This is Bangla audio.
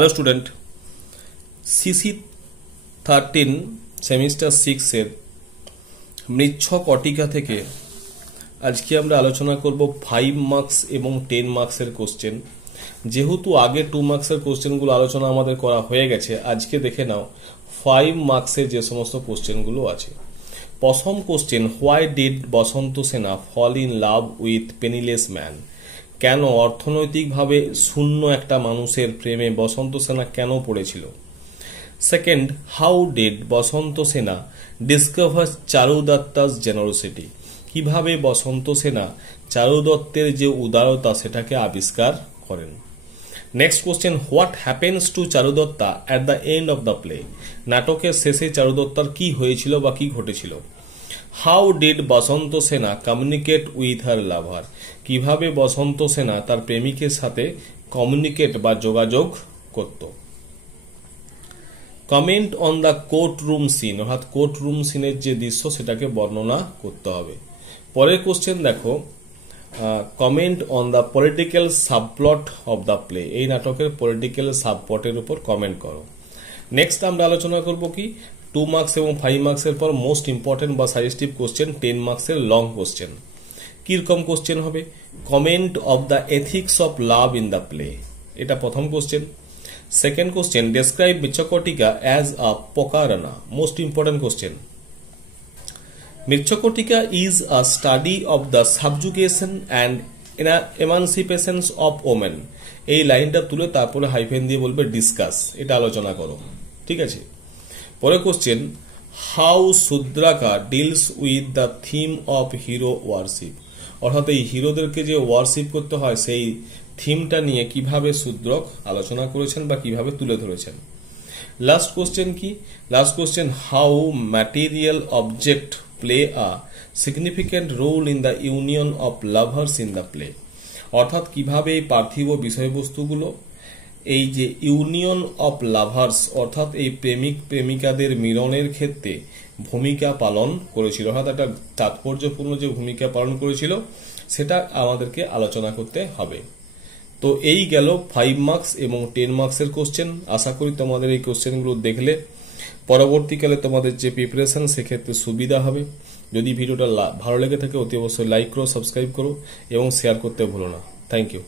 হ্যালো স্টুডেন্ট, সিসি 13 সেমিস্টার 6 এর মৃচ্ছকটিকা থেকে আজকে আমরা আলোচনা করব 5 মার্কস এবং 10 মার্কসের কোশ্চেন। যেহেতু আগে 2 মার্কসের কোশ্চেনগুলো আলোচনা আমাদের করা হয়ে গেছে, আজকে দেখে নাও 5 মার্কসের যে সমস্ত কোশ্চেনগুলো আছে। প্রথম question, why did Vasantasena fall in love with penniless man? কেন অর্থনৈতিকভাবে শূন্য একটা মানুষের প্রেমে বসন্ত সেনা কেন পড়েছিল? সেকেন্ড, হাউ ডিড বসন্ত সেনা ডিসকভার চারু দত্তাস জেনারোসিটি? কিভাবে বসন্ত সেনা চারু দত্তের যে উদারতা সেটাকে আবিষ্কার করেন? Next question, what happens to Charu Datta at the end of the play? নাটকের শেষে চারু দত্তার কি হয়েছিল বা কি ঘটেছিল? হাউ ডিড বসন্ত সেনা কমিউনিকেট উইথ হার লাভার? কিভাবে বসন্ত সেনা তার প্রেমিকের সাথে কমিউনিকেট বা যোগাযোগ করত? Comment on the court room scene, অর্থাৎ কোর্ট রুম সিনের যে দৃশ্য সেটাকে বর্ণনা করতে হবে। পরের কোশ্চেন দেখো, comment on the political subplot of the play. এই নাটকের পলিটিক্যাল সাবপ্লটের উপর কমেন্ট করো। নেক্সট আমরা আলোচনা করব কি 2 মার্কস এবং 5 মার্কসের পর মোস্ট ইম্পর্টেন্ট বা সাজেস্টিভ কোশ্চেন 10 মার্কসের লং কোশ্চেন। কিরকম কোশ্চেন হবে? Comment of the ethics of love in the play, এটা প্রথম question. Second question, describe Mrichchhakatika as a prakarana, most important question. Mrichchhakatika is a study of the subjugation and emancipations of women. এই লাইনটা তুলে তারপরে হাইফেন দিয়ে বলবে ডিসকাস, এটা আলোচনা করো। ঠিক আছে। পরের question, how Shudraka deals with the theme of hero worship? অর্থাৎ এই হিরোদেরকে যে ওয়ারশিপ করতে হয় সেই থিমটা নিয়ে কিভাবে শূদ্রক আলোচনা করেছেন বা কিভাবে তুলে ধরেছেন। লাস্ট কোশ্চেন কি? Last question, how material object play a significant role in the union of lovers in the play? অর্থাৎ কিভাবে এই পার্থিব বিষয়বস্তুগুলো এই যে ইউনিয়ন অফ লাভার্স অর্থাৎ এই প্রেমিক প্রেমিকাদের মিলনের ক্ষেত্রে ভূমিকা পালন করেছিল, অর্থাৎ একটা তাৎপর্যপূর্ণ যে ভূমিকা পালন করেছিল সেটা আমাদেরকে আলোচনা করতে হবে। তো এই গেল 5 মার্কস এবং 10 মার্কসের কোশ্চেন। আশা করি তোমাদের এই কোশ্চেনগুলো দেখলে পরবর্তীকালে তোমাদের যে প্রিপারেশন সেক্ষেত্রে সুবিধা হবে। যদি ভিডিওটা ভালো লেগে থাকে অতি অবশ্যই লাইক করো, সাবস্ক্রাইব করো এবং শেয়ার করতে ভুলো না। Thank you.